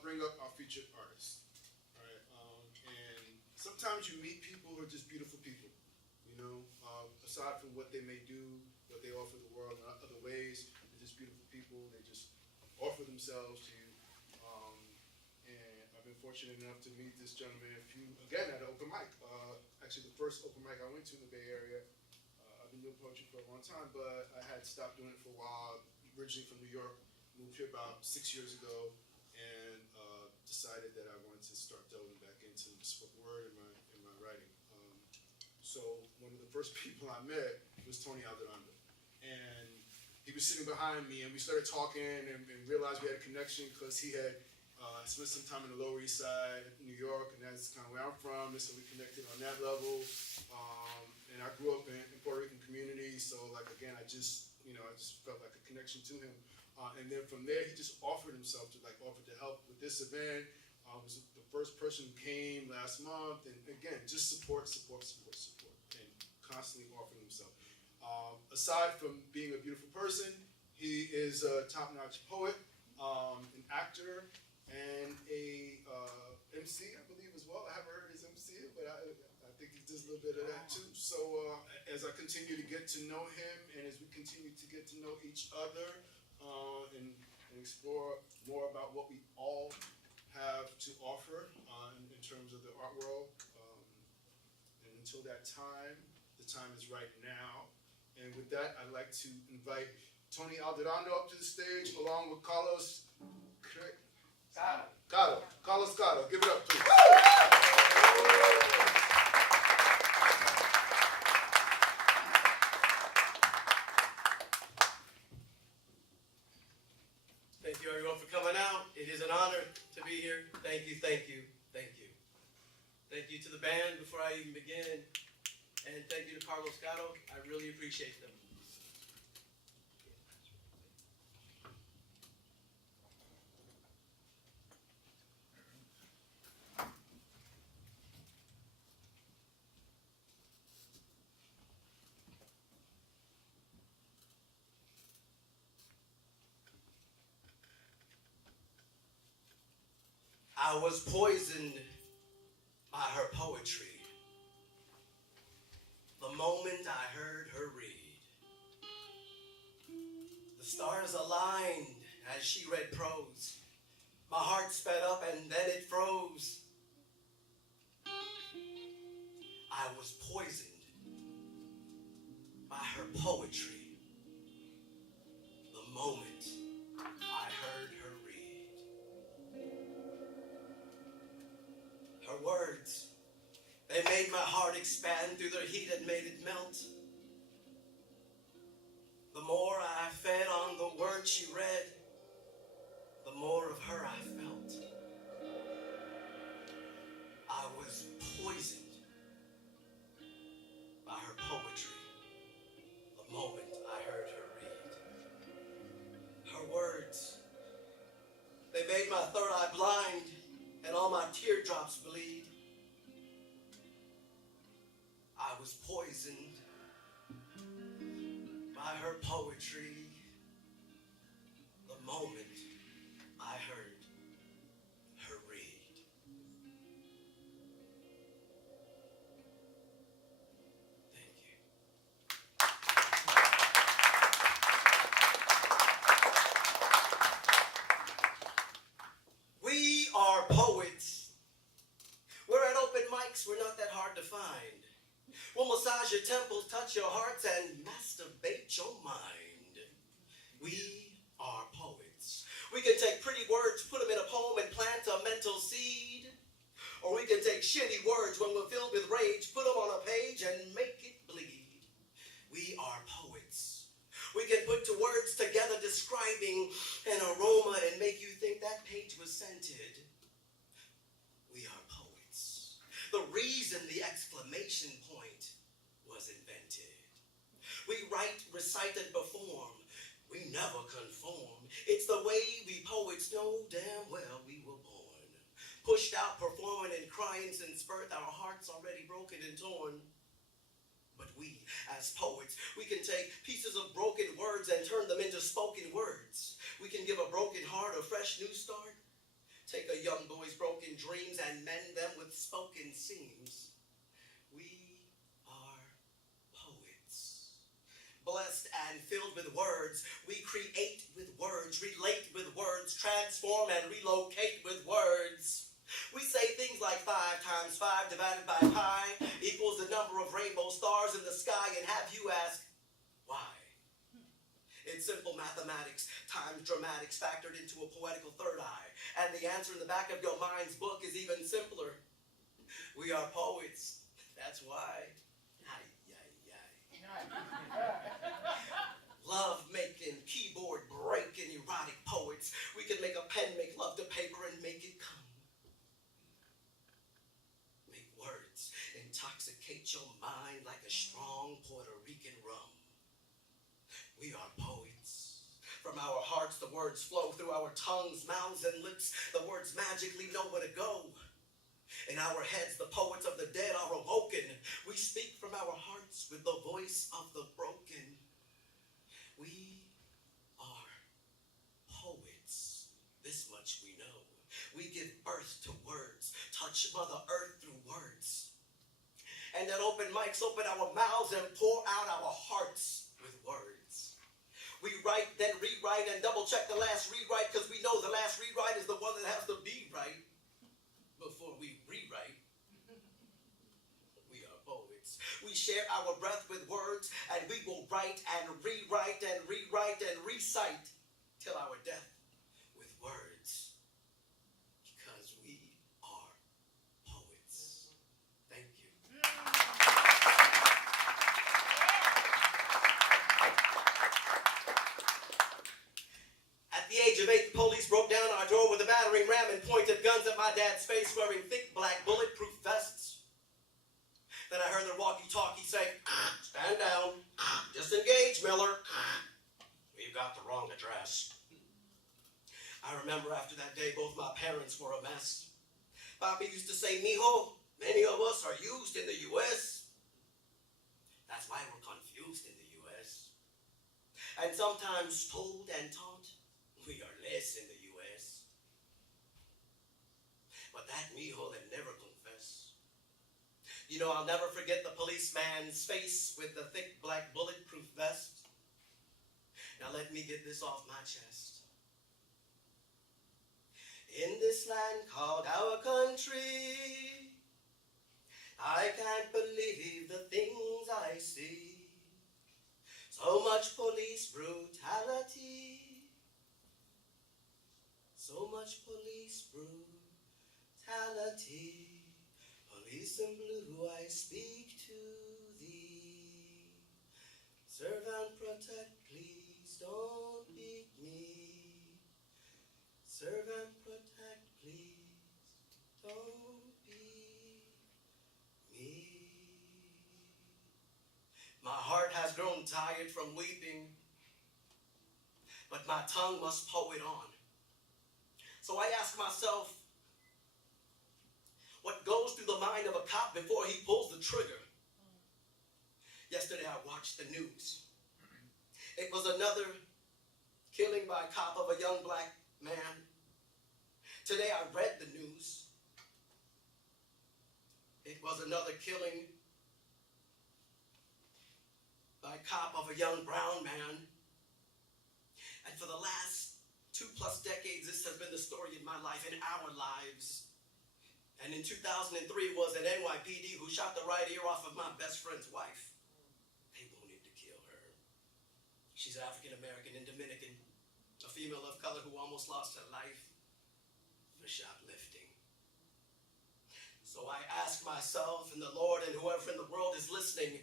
bring up our featured artist. All right, and sometimes you meet people who are just beautiful people. You know, aside from what they may do, what they offer the world in other ways, they're just beautiful people. They just offer themselves to you. And I've been fortunate enough to meet this gentleman again at an open mic. Actually, the first open mic I went to in the Bay Area. I've been doing poetry for a long time, but I had stopped doing it for a while. Originally from New York, moved here about 6 years ago, and decided that I wanted to start delving back into spoken word in my writing. So one of the first people I met was Tony Alderando, and he was sitting behind me, and we started talking and realized we had a connection because he had spent some time in the Lower East Side, New York, and that's kind of where I'm from, and so we connected on that level. And I grew up in Puerto Rican community, so like again, I just felt like a connection to him. And then from there, he just offered himself to offer to help with this event. Was the first person who came last month, and again, just support, and constantly offering himself. Aside from being a beautiful person, he is a top-notch poet, an actor, and a MC, I believe, as well. I haven't heard his MC, but I think he does a little bit of that too. So as I continue to get to know him, and as we continue to get to know each other, and explore more about what we all have to offer in terms of the art world, and until that time, the time is right now. And with that, I'd like to invite Tony Alderando up to the stage, along with Carlos Caro. Give it up, please. Thank you, everyone, for coming out. It is an honor to be here. Thank you, thank you, thank you. Thank you to the band before I even begin. And thank you to Carlos Caro. I really appreciate them. I was poisoned by her poetry the moment I heard her read. The stars aligned as she read prose. My heart sped up and then it froze. I was poisoned by her poetry the moment I heard her read. Her words, they made my heart expand through their heat and made it melt. The more I fed on the words she read, the more of her I felt. I was poisoned by her poetry the moment I heard her read. Her words, they made my third eye blind and all my teardrops bleed. I was poisoned by her poetry the moment I heard her read. Thank you. We are poets. We're at open mics, we're not that hard to find. We'll massage your temples, touch your hearts, and masturbate your mind. We are poets. We can take pretty words, put them in a poem, and plant a mental seed. Or we can take shitty words when we're filled with rage, put them on a page, and make it bleed. We are poets. We can put two words together describing an aroma and make you think that page was scented. We are poets. The reason the exclamation point was invented. We write, recite, and perform. We never conform. It's the way we poets know damn well we were born. Pushed out, performing and crying since birth, our hearts already broken and torn. But we, as poets, we can take pieces of broken words and turn them into spoken words. We can give a broken heart a fresh new start. Take a young boy's broken dreams and mend them with spoken seams. We are poets. Blessed and filled with words, we create with words, relate with words, transform and relocate with words. We say things like 5 times 5 divided by pi equals the number of rainbow stars in the sky, and have you ask, why? It's simple mathematics, times dramatics factored into a poetical third eye. And the answer in the back of your mind's book is even simpler. We are poets. That's why. Ay, ay, ay. Love-making, keyboard-breaking, erotic poets. We can make a pen make love to paper and make it come. Make words intoxicate your mind like a strong Puerto Rican rum. We are poets. From our hearts, the words flow through our tongues, mouths, and lips. The words magically know where to go. In our heads, the poets of the dead are awoken. We speak from our hearts with the voice of the broken. We are poets. This much we know. We give birth to words, touch Mother Earth through words. And at open mics, open our mouths and pour out our hearts with words. We write, then rewrite, and double-check the last rewrite, because we know the last rewrite is the one that has to be right before we rewrite. We are poets. We share our breath with words, and we will write and rewrite and rewrite and recite till our death with words, because we are poets. Thank you. At the age of 8, the police broke down our door with a battering ram and pointed guns at my dad's face, wearing thick black bulletproof vests. Then I heard their walkie-talkie say, "Stand down. Disengage, Miller. We've got the wrong address." I remember after that day, both my parents were a mess. Papi used to say, "Mijo, many of us are used in the U.S. That's why we're confused in the U.S. And sometimes told and taught, we are less in the U.S. But that mijo that never confess. You know, I'll never forget the policeman's face with the thick black bulletproof vest. Now let me get this off my chest. In this land called our country, I can't believe the things I see. So much police brutality. So much police brutality. Police in blue, I speak to thee. Serve and protect, please don't beat me. Serve and protect, please don't beat me. My heart has grown tired from weeping, but my tongue must poet on. So I ask myself, what goes through the mind of a cop before he pulls the trigger? Yesterday I watched the news. It was another killing by a cop of a young black man. Today I read the news. It was another killing by a cop of a young brown man. And for the last 2+ decades, this has been the story in my life, in our lives. And in 2003, it was an NYPD who shot the right ear off of my best friend's wife. They wanted to kill her. She's African American and Dominican, a female of color who almost lost her life for shoplifting. So I ask myself and the Lord and whoever in the world is listening,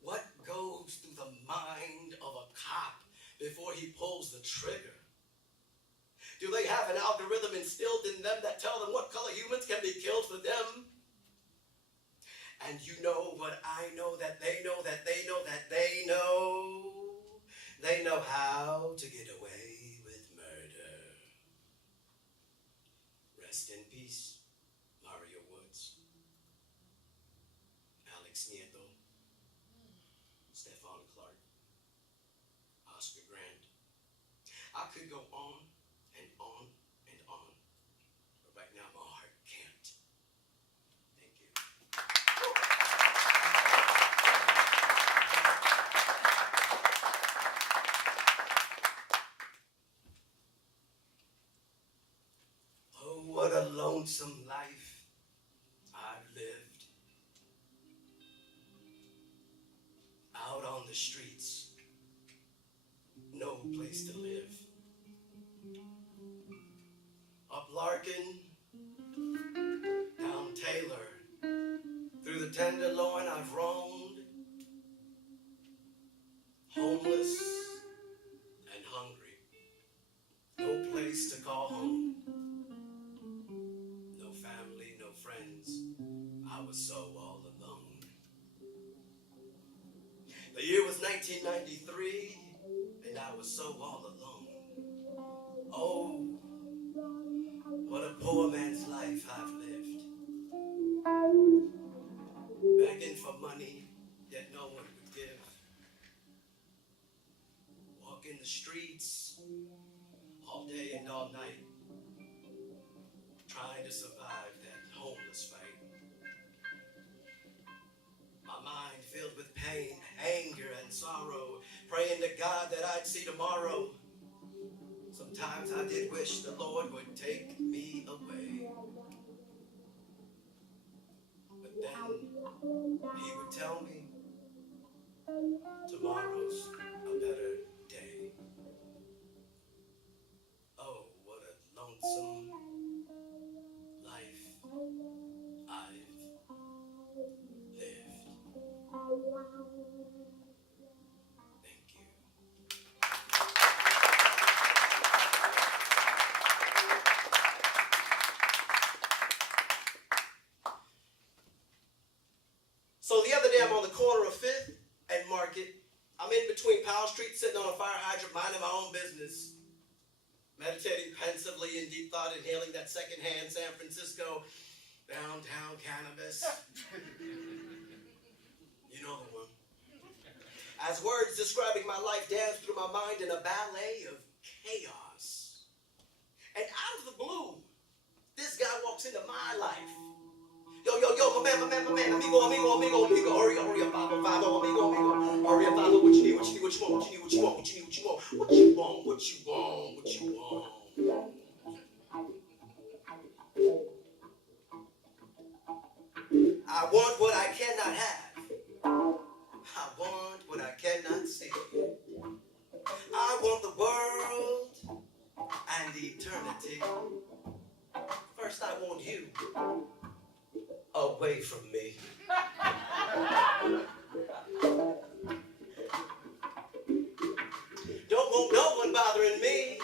what goes through the mind of a cop before he pulls the trigger? Do they have an algorithm instilled in them that tell them what color humans can be killed for them? And you know what I know, that they know, that they know, that they know. They know how to get away with murder. Rest in peace, Mario Woods, Alex Nieto, Stephon Clark, Oscar Grant. I could go on and on and on. lonesome life I've lived. Out on the streets, no place to live. Up Larkin, down Taylor, through the Tenderloin I've roamed, homeless and hungry, no place to call home, no family, no friends, I was so all alone. The year was 1993, and I was so all alone. Oh, what a poor man's life I've lived. Begging for money, yet no one would give. Walking the streets all day and all night, trying to survive that homeless fight. My mind filled with pain, anger, and sorrow, praying to God that I'd see tomorrow. Sometimes I did wish the Lord would take me away. But then he would tell me, tomorrow's a better day. Oh, what a lonesome life I've lived. Thank you. So the other day I'm on the corner of 5th and Market. I'm in between Powell Street, sitting on a fire hydrant, minding my own business, meditating pensively in deep thought, inhaling that secondhand San Francisco downtown cannabis. You know the one. As words describing my life dance through my mind in a ballet of chaos. And out of the blue, this guy walks into my life. Yo, my man, amigo, hurry up, Pablo, amigo, hurry up, Pablo, what you need, what you want. I want what I cannot have. I want what I cannot see. I want the world and eternity. First, I want you away from me. Don't want no one bothering me.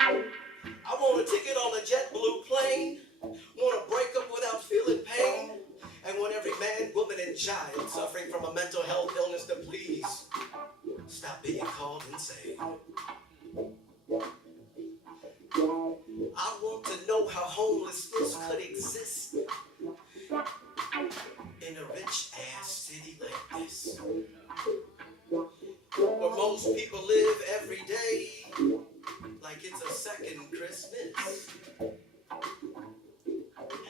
I want a ticket on a JetBlue plane. Want to break up without feeling pain. And want every man, woman, and child suffering from a mental health illness to please stop being called insane. I want to know how homelessness could exist in a rich-ass city like this, where most people live every day like it's a second Christmas.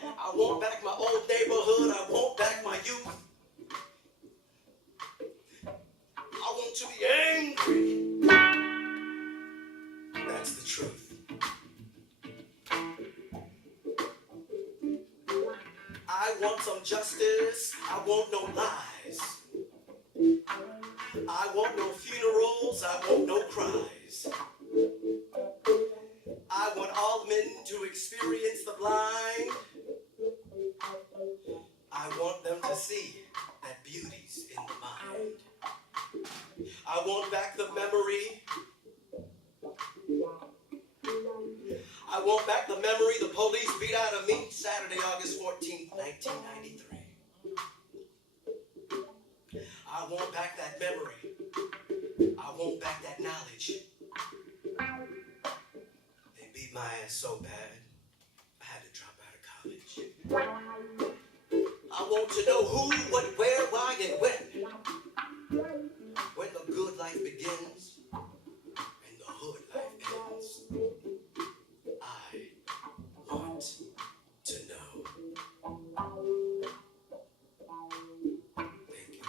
I want back my old neighborhood. I want back my youth. I want to be angry. That's the truth. I want some justice. I want no lies. I want no funerals. I want no cries. I want all men to experience the blind. I want them to see that beauty's in the mind. I want back the memory. I want back the memory the police beat out of me Saturday, August 14th, 1993. I want back that memory. I want back that knowledge. They beat my ass so bad, I had to drop out of college. I want to know who, what, where, why, and when. When the good life begins and the hood life ends. I want to know. Thank you.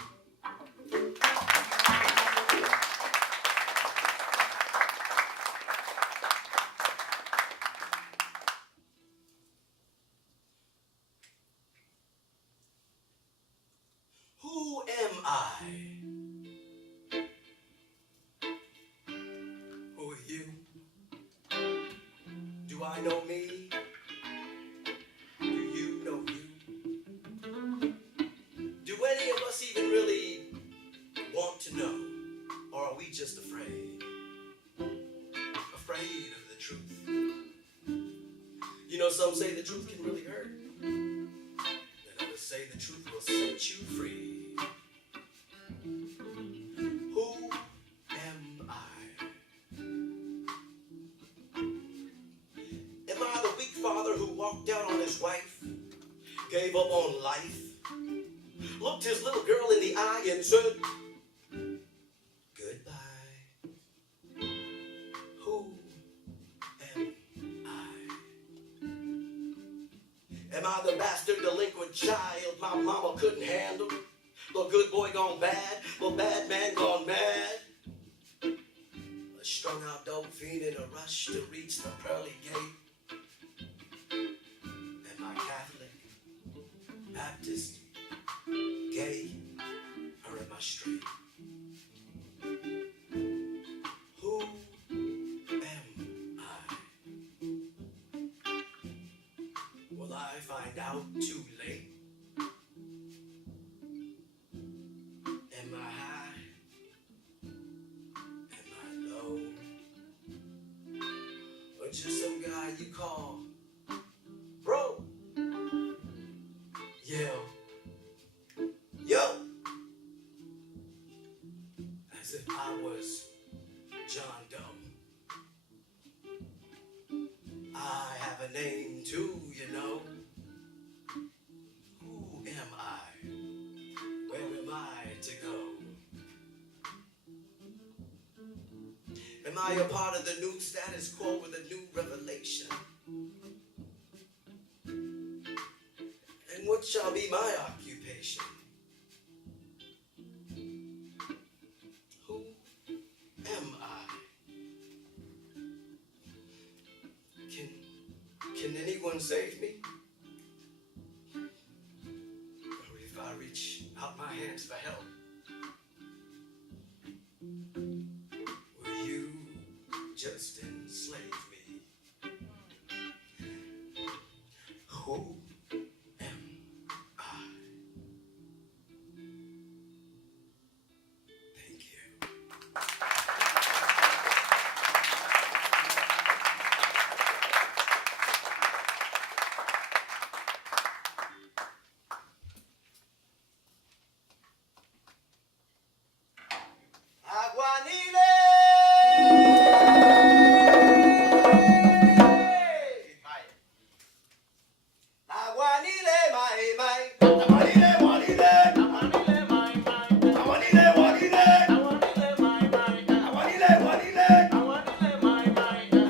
I know me? Do you know you? Do any of us even really want to know? Or are we just afraid? Afraid of the truth. You know, some say the truth can really hurt. And others say the truth will set you free. Who am I? Am I the weak father who walked out on his wife, gave up on life, looked his little girl in the eye and said, goodbye? Who am I? Am I the bastard delinquent child my mama couldn't handle? The good boy gone bad, the bad man gone mad? A strung out dope fiend in a rush to reach the pearly gate? Am I Catholic, Baptist, gay, or am I straight? Who am I? Will I find out too late? Am I high? Am I low? Or just some guy you call bro? Yo! As if I was John Doe. I have a name too, you know. Who am I? Where am I to go? Am I a part of the new status quo with a new revelation? And what shall be my occupation? Who am I? Can anyone save me? Or if I reach out my hands for help, will you just enslave me? Who am I? Thank you. Aguanile! Aguanile, my. Aguanile, guanile. Aguanile, my. Aguanile, guanile. Aguanile, my. Aguanile, guanile. Aguanile, my.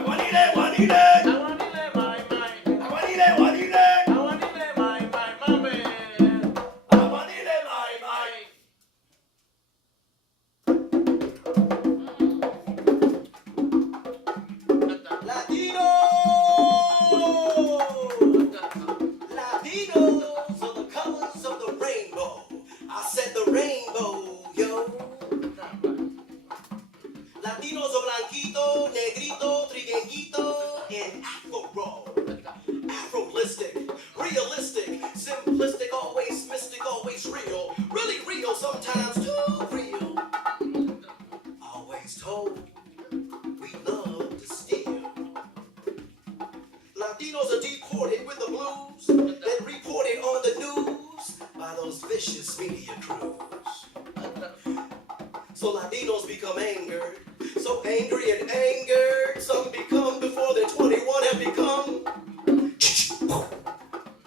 Aguanile, guanile. Aguanile, my. Aguanile, guanile. Aguanile, my, mame. Aguanile, my. Latino! Latinos are the colors of the rainbow. I said the rainbow, yo. Latinos are blanquito, negrito, trigueñito, and afro. Afrolistic, realistic, simplistic, always mystic, always real. Really real, sometimes too real. Always told we love to steal. Latinos are deported with the blues, then reported on the news by those vicious media crews. So Latinos become angered, so angry and angered. Some become before they're 21 and become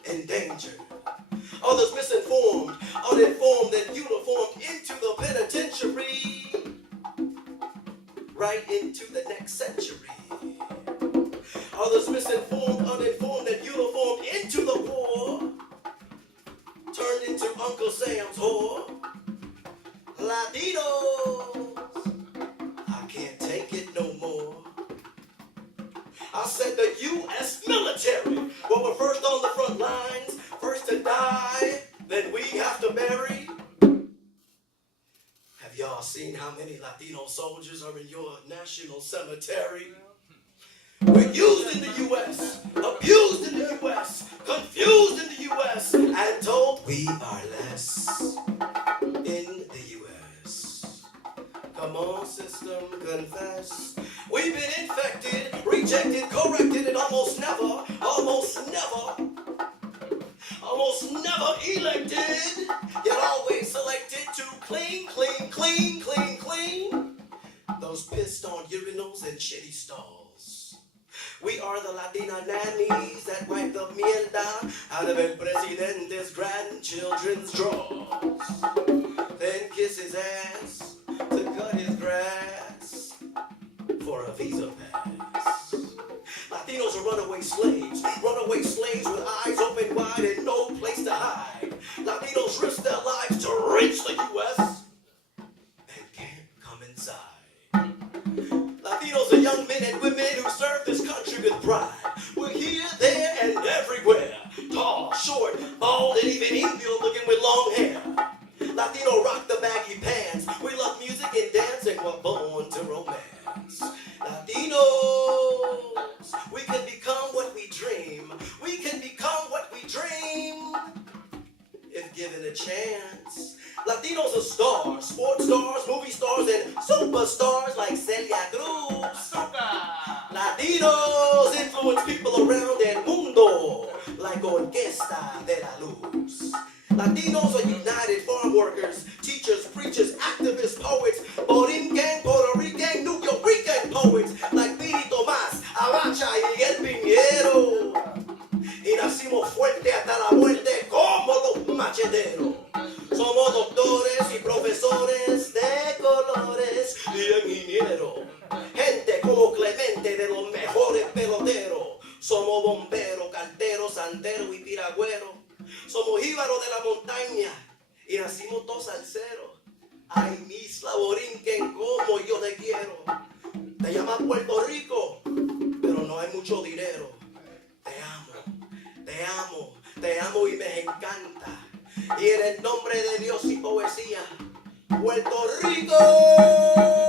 endangered. Others misinformed, uninformed, and uniformed into the penitentiary, right into the next century. Others misinformed, uninformed, and uniformed into the war, turned into Uncle Sam's whore. Latinos, I can't take it no more. I said the U.S. military, well, we're first on the front lines, first to die, then we have to bury. Have y'all seen how many Latino soldiers are in your national cemetery? We're used in the U.S., abused in the U.S., confused in the U.S., and told we are less in the U.S. Come on, system, confess. We've been infected, rejected, corrected, and almost never elected, yet always selected to clean, clean, clean, clean, clean those pissed on urinals and shitty stalls. We are the Latina nannies that wipe the mierda out of el presidente's grandchildren's drawers. Then kiss his ass to cut his grass for a visa pass. Latinos are runaway slaves with eyes open wide and no place to hide. Latinos risk their lives to reach the U.S. and can't come inside. Latinos are young men and women who serve this country with pride. We're here, there, and everywhere. Tall, short, bald, and even Indio looking with long hair. Latino rock the baggy pants. We love music and dance and we're born to romance. Latinos, we can become what we dream. We can become what we dream if given a chance. Latinos are stars, sports stars, movie stars, and superstars like Celia Cruz. Latinos influence people around el mundo like Orquesta de la Luz. Latinos are united farm workers, teachers, preachers, activists, poets, Borinquen, Puerto Rican, New York poets like Piri Tomás, Abacha y El Piñero. Y nacimos fuerte hasta la muerte como los macheteros. Somos doctores y profesores de colores y ingenieros. Gente como Clemente de los mejores peloteros. Somos bomberos, carteros, santeros y piragüeros. Somos íbaros de la montaña y nacimos todos salseros. Ay, mi isla Borinquen, como yo te quiero. Te llamas Puerto Rico, pero no hay mucho dinero. Te amo, te amo, te amo y me encanta. Y en el nombre de Dios y poesía, Puerto Rico.